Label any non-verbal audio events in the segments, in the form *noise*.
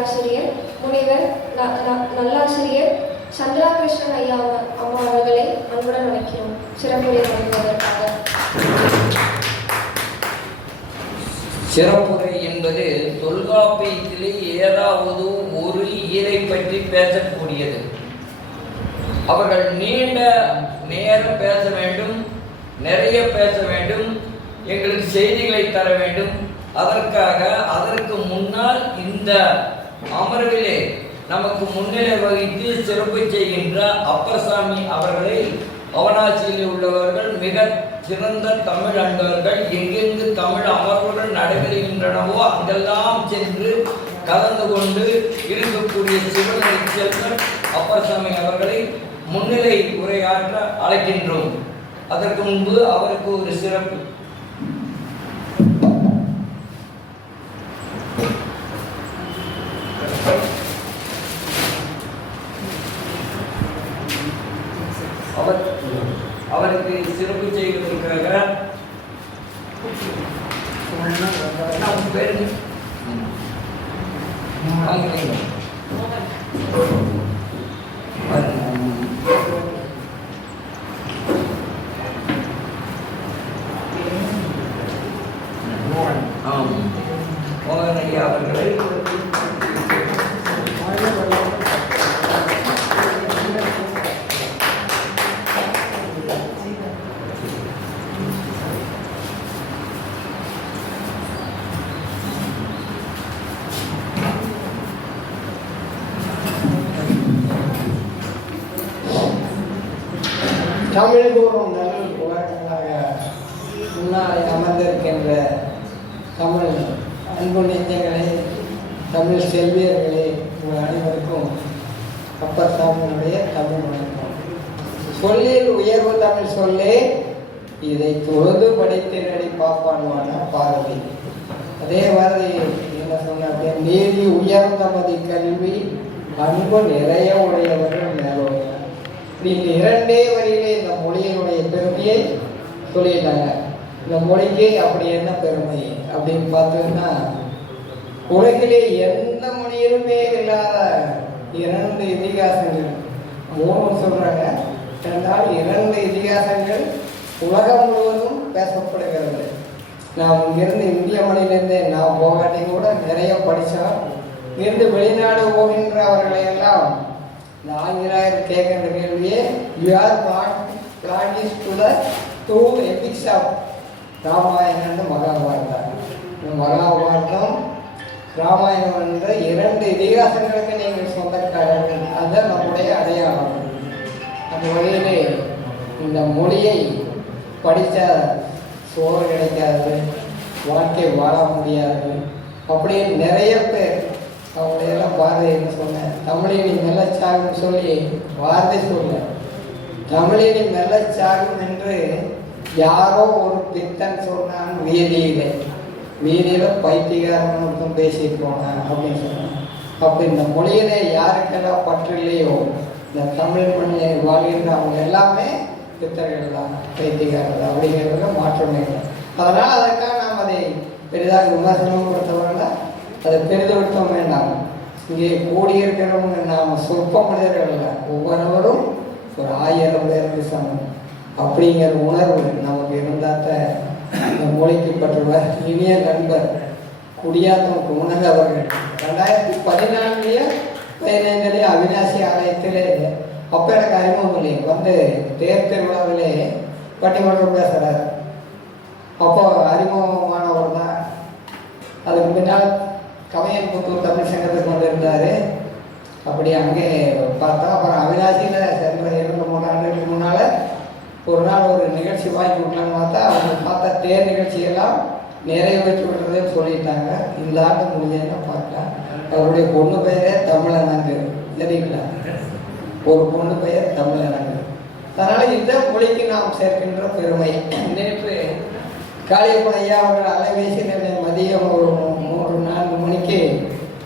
பேராசிரியர் முனைவர் நல்லாசிரியர் சந்திரா கிருஷ்ணன் ஐயா அம்மா அவர்களை அன்புடன் அழைக்கிறோம். சிறப்புரை வழங்குவதற்காக சிறப்புரை என்பது தொல்காப்பியத்திலே ஏதாவது ஒரு ஈரை பற்றி பேசக்கூடியது. அவர்கள் நீண்ட நேரம் பேச வேண்டும் நிறைய பேச வேண்டும் எங்களுக்கு செய்திகளை தர வேண்டும். அதற்காக அதற்கு முன்னால் இந்த அமர்விலே நமக்கு முன்னிலை வகித்து சிறப்பு செய்கின்ற அப்பர்சாமி அவர்களை அவனாசியில் உள்ளவர்கள் மிக சிறந்த தமிழ் அன்பர்கள் எங்கெங்கு தமிழ் அமர்வுகள் நடைபெறுகின்றனவோ அங்கெல்லாம் சென்று கலந்து கொண்டு இருக்கக்கூடிய சிவனை செல்வன் அப்பர்சாமி அவர்களை முன்னிலை உரையாற்ற அழைக்கின்றோம். அதற்கு முன்பு அவருக்கு ஒரு சிறப்பு அவர் அவருக்கு சிறப்பு செய்வதற்காக என்ன உங்க பேரு என்ன? வாங்க, வாங்க. ஆம். மோகன் ஐயா அவர்களை தமிழ்தோறும் நல்ல உலகங்களாக முன்னாலே அமர்ந்திருக்கின்ற தமிழ் அன்பு நெஞ்சங்களே தமிழ் செல்வியர்களே உங்கள் அனைவருக்கும் அப்பர் தமிழ் வணக்கம். சொல்லில் உயர்வு தமிழ் சொல்லே இதை தொழுது படித்தினடி பாப்பான்வான பார்வை. அதே மாதிரி என்ன சொன்ன நீதி உயர்ந்த மதி கல்வி அன்பு நிறைய உடையவர்கள் மேலோங்க இப்படி இந்த இரண்டே வரியிலே இந்த மொழியினுடைய பெருமையை சொல்லிட்டாங்க. இந்த மொழிக்கு அப்படி என்ன பெருமை அப்படின்னு பார்த்தோம்னா உலகிலே எந்த மொழியிலுமே இல்லாத இரண்டு இதிகாசங்கள். மூணு சொல்றாங்க. ரெண்டால் இரண்டு இதிகாசங்கள் உலகம் முழுவதும் பேசப்படுகிறது. நாம் இங்கிருந்து இந்திய மொழியிலிருந்து நான் போகாட்டி கூட நிறைய படித்தோம் இங்கிருந்து வெளிநாடு போகின்றவர்களை எல்லாம் இந்த கேட்கின்ற கேள்வியே you are பிளான்டிஸ் to the two epics of Ramayanam Mahabharatam. இந்த மகாபாரதம் ராமாயணம் என்ற இரண்டு இதிகாசங்களுக்கு நீங்கள் சொந்தக்காரர்கள். அதுதான் நம்முடைய அடையாளம். அந்த வகையிலே இந்த மொழியை படித்த சோறு கிடைக்காது வாழ்க்கை வாழ முடியாது அப்படின்னு நிறைய பேர் அவங்களையெல்லாம் பாரதின்னு சொன்னேன் தமிழினி மெல்லச்சாகும் சொல்லி வார்த்தை சொல்ல தமிழினி மெல்லச்சாகும் என்று யாரோ ஒரு பித்தன் சொன்னான் வீதியிலே. வீதியில் பைத்தியகாரன் ஒருத்தன் பேசிட்டு போனான் அப்படின்னு சொன்னான். அப்படி இந்த மொழியிலே யாருக்கெல்லாம் பற்று இல்லையோ இந்த தமிழ் மொழியை வாழ்கின்ற அவங்க எல்லாமே பித்தர்கள் தான் பைத்தியகாரர்கள் அப்படிங்கிறதுல மாற்றமே இல்லை. அதனால் அதற்காக நாம் அதை பெரிதாக விமர்சனம் கொடுத்த அதை பெரிதாக இங்கே கூடியிருக்கிறவங்க நாம் சொற்ப மனிதர்கள் இல்லை ஒவ்வொருவரும் ஒரு ஆயிரம் பேருக்கு சமம். அப்படிங்கிற உணர்வு நமக்கு இருந்தாத்த இந்த மொழிக்கு பற்றுவர். இனிய நண்பர் குடியாத்தம் குணக அவர்கள் ரெண்டாயிரத்தி பதினான்குலேயே பதினைந்துலேயே அவினாசி ஆலயத்திலே அப்போ எனக்கு அறிமுகம் இல்லை. வந்து தேர் திருவிழாவிலே பட்டிமன்றம் பேசுகிறார் அப்போ அறிமுகமானவர் தான் அதுக்கு முன்னால் கமையன்புத்தூர் தமிழ் சங்கத்தை வந்து இருந்தார் அப்படி அங்கே பார்த்தா அப்புறம் அவினாசியில் சென்ற இரண்டு மூணு ஆண்டுகளுக்கு முன்னால் ஒரு நாள் ஒரு நிகழ்ச்சி வாங்கி கொடுக்கலான்னு பார்த்தா அவங்க பார்த்த தேர் நிகழ்ச்சியெல்லாம் நிறைவேற்றி விடுறதுன்னு சொல்லிட்டாங்க. இந்த ஆண்டு முடிஞ்சேன்னா பார்த்தா அவருடைய பொண்ணு பெயரே தமிழனாங்க தெரியுங்களா? ஒரு பொண்ணு பெயர் தமிழனாங்க அதனால் இந்த மொழிக்கு நாம் சேர்க்கின்ற பெருமை. நேற்று காளியப்பன் ஐயா அவர்கள் அலைபேசியில் என்னை மதியம் ஒரு ஒரு நான்கு மணிக்கு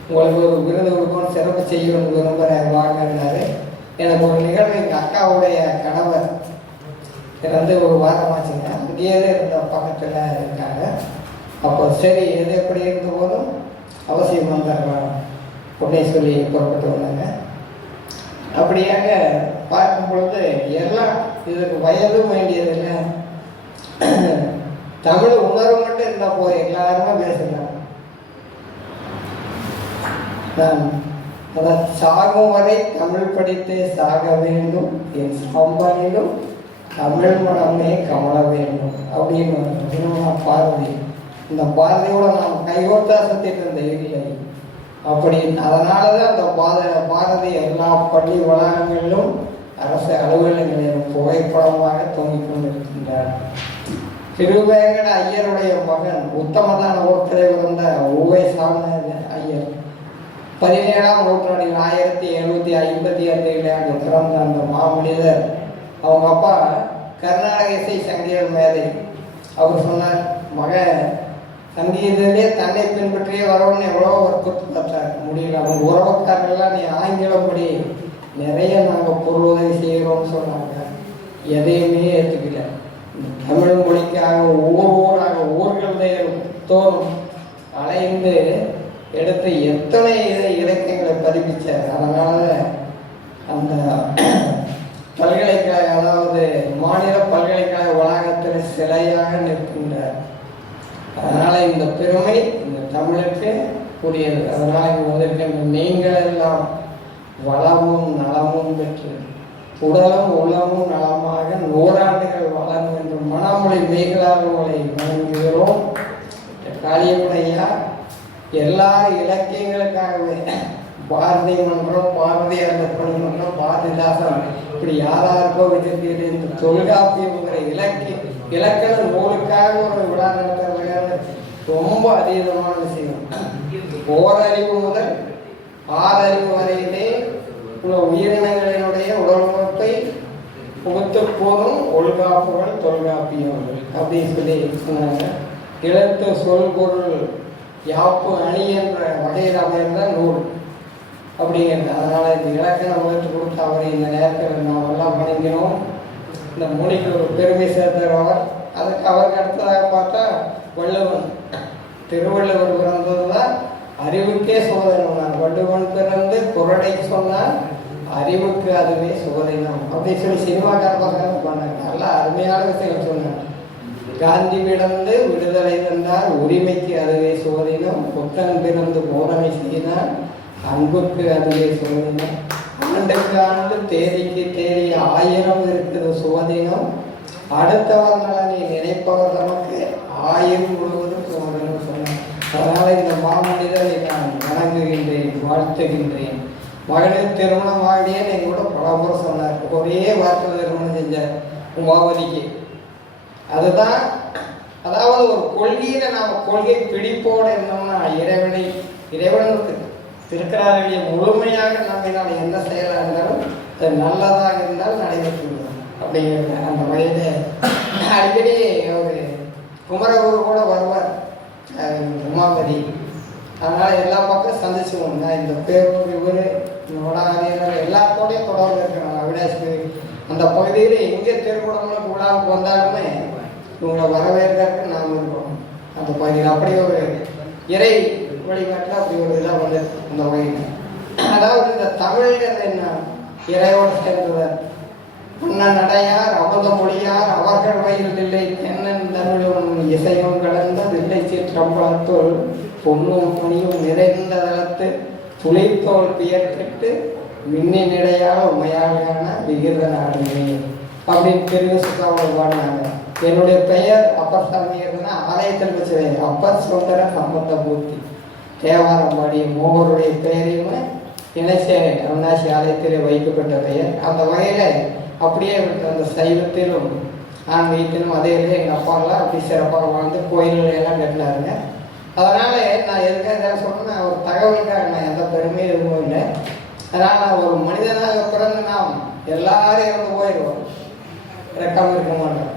உங்களுக்கு ஒரு விருது கொடுக்கணும் சிறப்பு செய்யணும்னு விரும்புகிறேன் வாங்கினாரு எனக்கு ஒரு நிகழ்வு எங்கள் அக்காவுடைய கணவர். இறந்து ஒரு வாரமாச்சுங்க அங்கேயே இருந்த பக்கத்தில் இருக்காங்க. அப்போ சரி எது எப்படி இருந்த போதும் அவசியம் வந்துடுறாங்க உடனே சொல்லி புறப்பட்டு வந்தாங்க. அப்படியாக பார்க்கும் பொழுது எல்லாம் இதுக்கு வயதும் வேண்டியதில்லை *clears throat* தமிழ் உணர்வு மட்டும் இருந்தால் போய் எல்லாருமே பேசலாம் நான் அதான் சாகும் வரை தமிழ் படித்தே சாக வேண்டும். என் சாம்பானிலும் தமிழ் மனமே கமல வேண்டும். அப்படின்னு திருமண இந்த பாரதியோட நாம் கைகோர்த்தா சத்திட்டு இருந்த இல்லை அப்படி அதனால தான் அந்த பாத பாரதி எல்லா பள்ளி வளாகங்களிலும் அரசு அலுவலகங்களிலும் புகைப்படமாக தொங்கிக் கொண்டிருக்கின்றார். திருவேங்கட ஐயருடைய மகன் உத்தமதான ஒருத்தரை வந்த ஊவை சாமியார் பதினேழாம் நூற்றாண்டில் ஆயிரத்தி எழுநூத்தி ஐம்பத்தி ஏழு ஆண்டு பிறந்த அந்த மாமனிதர் அவங்க அப்பா கர்நாடக இசை சங்கீத மேதை. அவர் சொன்னார் மகன் சங்கீதத்திலே தன்னை பின்பற்றியே வரவன்னு எவ்வளோ ஒரு குத்து பார்த்தார். முடியல அவங்க உறவுக்காரர்கள்லாம் நீ ஆங்கிலம் படி நிறைய நாங்கள் பொருள் உதவி செய்கிறோம்னு சொன்னாங்க. எதையுமே ஏற்றுக்கல தமிழ் மொழிக்காக ஊர் ஊராக ஊர்கள் தோறும் அலைந்து எடுத்து எத்தனை இதை இலக்கியங்களை பதிப்பிச்சார்? அதனால அந்த பல்கலைக்கழக அதாவது மாநில பல்கலைக்கழக வளாகத்தில் சிலையாக நிற்கின்றார். அதனால இந்த பெருமை இந்த தமிழுக்கு கூடியது. அதனால வந்திருக்கின்ற நீங்கள் எல்லாம் வளமும் நலமும் பெற்று உடலும் உளமும் நலமாக நூறாண்டுகள் வளரும் என்று மனமொழி மேகலாக உங்களை வணங்குகிறோம். காளியமுடையா எல்லா இலக்கியங்களுக்காகவே. பாரதி மன்றம் பாரதியார் பணி மன்றம் பாரதிதாசன் இப்படி யாராருக்கோ வச்சிருக்கீங்க. இந்த தொல்காப்பியங்கிற இலக்கிய இலக்கண நூலுக்காக ஒரு விழா நடத்துறதுக்காக ரொம்ப அதீதமான விஷயம். ஓரறிவு முதல் ஆறறிவு வரையிலே உள்ள உயிரினங்களினுடைய உடல்நோக்கை புகுத்து போதும் ஒழுகாப்புகள் தொல்காப்பியங்கள் அப்படின்னு சொல்லி சொன்னாங்க. இழத்த சொல் பொருள் யாப்பு அணி என்ற வகையில் அமைந்த நூல் அப்படிங்கிறது அதனால் இந்த இலக்கண வகுத்து கொடுத்த அவரை இந்த நேரத்தில் நாம் எல்லாம் வணங்கினோம். இந்த மொழிக்கு ஒரு பெருமை சேர்த்தவர் அதுக்கு அவருக்கு அடுத்ததாக பார்த்தா வள்ளுவன். திருவள்ளுவர் பிறந்தது தான் அறிவுக்கே சோதனை வள்ளுவன் பிறந்து குரடை சொன்னால் அறிவுக்கு அதுவே சோதனம் அப்படின்னு சொல்லி சினிமா காரணமாக பண்ணாங்க நல்லா அருமையான விஷயங்கள் சொன்னாங்க காந்தி பிறந்து விடுதலை தந்தார். உரிமைக்கு அதுவே சோதினம் புத்தன் பிறந்து போதனை செய்தார். அன்புக்கு அதுவே சோதினம் ஆண்டுக்கு ஆண்டு தேதிக்கு தேதி ஆயிரம் இருக்கிற சோதினம் அடுத்தவர் நலனை நினைப்பவர் நமக்கு ஆயிரம் முழுவதும் சோதனம் சொன்னார் அதனால் இந்த மாமனிதரை நான் வணங்குகின்றேன் வாழ்த்துகின்றேன். மகளிர் திருமணம் ஆகியேன்னு எங்கூட கூட பலமுறை சொன்னார். ஒரே வார்த்தை திருமணம் செஞ்சார். உமாவதிக்கு அதுதான் அதாவது ஒரு கொள்கையில நாம கொள்கை பிடிப்போடு இருந்தோம்னா இறைவனை இறைவனுக்கு திருக்கிறார்களே முழுமையாக நம்பினால் எந்த செயலாக இருந்தாலும் அது நல்லதாக இருந்தால் நடைபெற்று அப்படிங்கிற அந்த வயது அடிக்கடி ஒரு குமரகுரு கூட வருவார் உமாபதி. அதனால் எல்லா பக்கம் சந்திச்சுவோம் நான் இந்த பேரூர் இவர் நோடாதீனர் எல்லாத்தோடையும் தொடர்பு இருக்கிறாங்க. அவினாஷ் அந்த பகுதியில் எங்கே திருக்குடங்களுக்கு விழாவுக்கு வந்தாலுமே இவங்களை வரவேற்கிறதுக்கு நாம் இருக்கோம். அந்த பகுதியில் அப்படி ஒரு இறை வழிபாட்டில் அப்படி ஒரு இதாக வந்து அந்த வகையில். அதாவது இந்த தமிழ்ங்கிறது என்ன? இறையோடு சேர்ந்தவர். உன்ன நடையார் அவத மொழியார் அவர்கள் வயல் இல்லை தென்னன் தமிழும் இசையும் கலந்த தில்லை சிற்றம்பலத்தோல் பொன்னும் பணியும் நிறைந்த தளத்து துளித்தோல் பியற்கட்டு மின்னின் இடையால் உமையாளான விகித நாடுமே. அப்படின்னு பெரிய சுத்தாவில் பாடினாங்க. என்னுடைய பெயர் அப்பர் சாமி ஆலயத்தில் வச்சது அப்பர் சுந்தர சம்பந்த பூர்த்தி. தேவாரம்பாடி மூவருடைய பெயரையுமே இணைச்சே அருணாசி ஆலயத்திலே வைக்கப்பட்ட பெயர். அந்த வகையில் அப்படியே அந்த சைவத்திலும் ஆன்மீகத்திலும் அதே இது எங்கள் அப்பாலாம் அப்படி சிறப்பாக வாழ்ந்து கோயில்கள் எல்லாம் கட்டினாருங்க. அதனால் நான் எதுக்காக இதை சொன்னேன்னா ஒரு தகவலுக்காக நான் எந்த பெருமையும் எதுவும் இல்லை. அதனால் நான் ஒரு மனிதனாக பிறந்து நாம் எல்லாரும் இறந்து போயிடுவோம். இறக்காம இருக்க மாட்டோம்.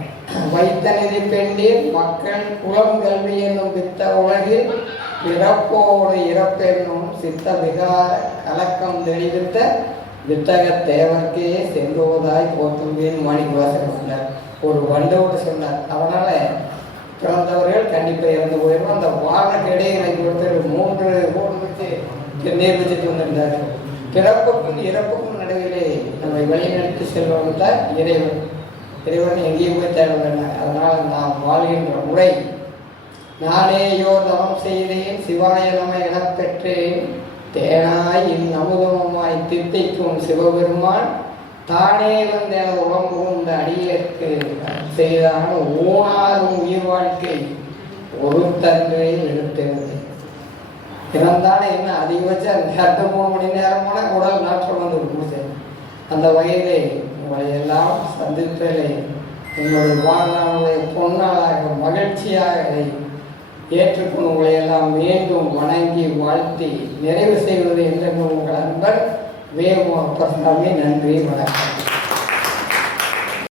வைத்த நிதி பெண்டீர் மக்கள் குலம் கல்வி என்னும் பித்த உலகில் பிறப்போடு இறப்பென்னும் சித்த விகார கலக்கம் தெளிவித்த வித்தக தேவர்க்கே செல்லுவதாய் போத்துவேன் மாணிக்க சொன்னார். ஒரு வண்டோடு சொன்னார். அதனால பிறந்தவர்கள் கண்டிப்பாக இறந்து போயிடும் அந்த வாழ்க்கையிடையே எனக்கு ஒருத்தர் மூன்று ஊர் வச்சு திருநீர் வச்சுட்டு வந்திருந்தார் பிறப்புக்கும் இறப்புக்கும் நடுவிலே நம்மை வழிநடத்தி செல்வன் தான் இறைவன். இறைவன் எங்கேயும் போய் தேட வேண்டாம் அதனால் நாம் வாழ்கின்ற முறை நானேயோ தவம் செய்தேன் சிவாய நம பெற்றேன். தேனாய் இன் அமுதமுமாய் தித்திக்கும் சிவபெருமான் தானே வந்த உடம்பு இந்த அடியிற்கு செய்தான ஓனாரும் உயிர் வாழ்க்கை ஒரு தன்மையில் எடுத்தது இறந்தானே என்ன அதிகபட்சம் ரெண்டு மூணு மணி நேரமான உடல் நாற்றம் வந்து கொடுத்தது அந்த வகையிலே உங்களையெல்லாம் சந்திப்பதை என்னுடைய உங்களுடைய வாழ்நாளுடைய பொன்னாளாக மகிழ்ச்சியாக ஏற்றுக்கொண்டு உங்களையெல்லாம் மீண்டும் வணங்கி வாழ்த்தி நிறைவு செய்வது என்று உங்கள் அன்பர் வேகமாக நன்றி வணக்கம்.